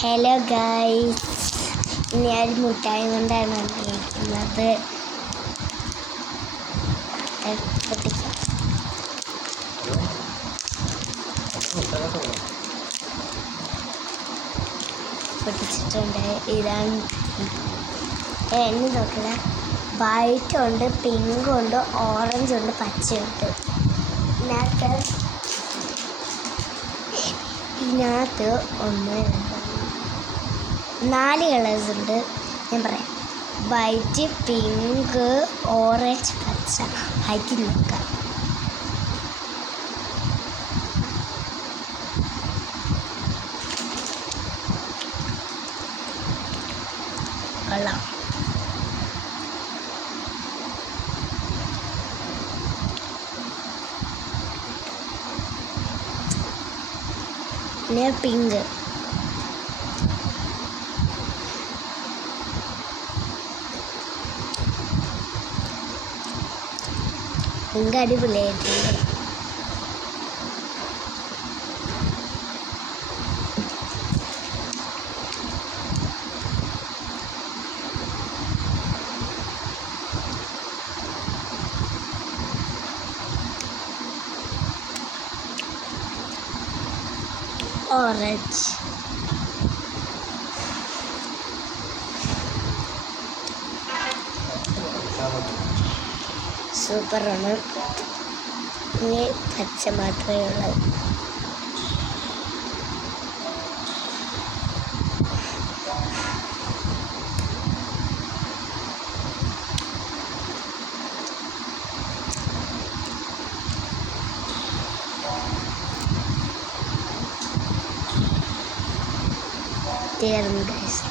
Hello guys, ഞാൻ മുട്ടായി കൊണ്ടാണ് വന്നിരിക്കുന്നത്. പൊട്ടിച്ചിട്ടുണ്ട്. ഇതാണ് എണ്ണ നോക്കില്ല. വൈറ്റ് ഉണ്ട്, പിങ്ക് ഉണ്ട്, ഓറഞ്ച് ഉണ്ട്, പച്ചയുണ്ട്. ഇതിനകത്ത് 1, 2, 4 കളേഴ്സ് ഉണ്ട്. ഞാൻ പറയാം: വൈറ്റ്, പിങ്ക്, ഓറഞ്ച്, പച്ച. വൈറ്റ് നോക്കാം. കൊള്ളാം. പിന്നെ പിങ്ക്. പിങ്ക് അടിപൊളിയായിട്ടുണ്ട്. ഓറഞ്ച്. സൂപ്പറാണ്. ഇനി പച്ച മാത്രമേ ഉള്ളൂ. തീർന്നു ഗൈസ്.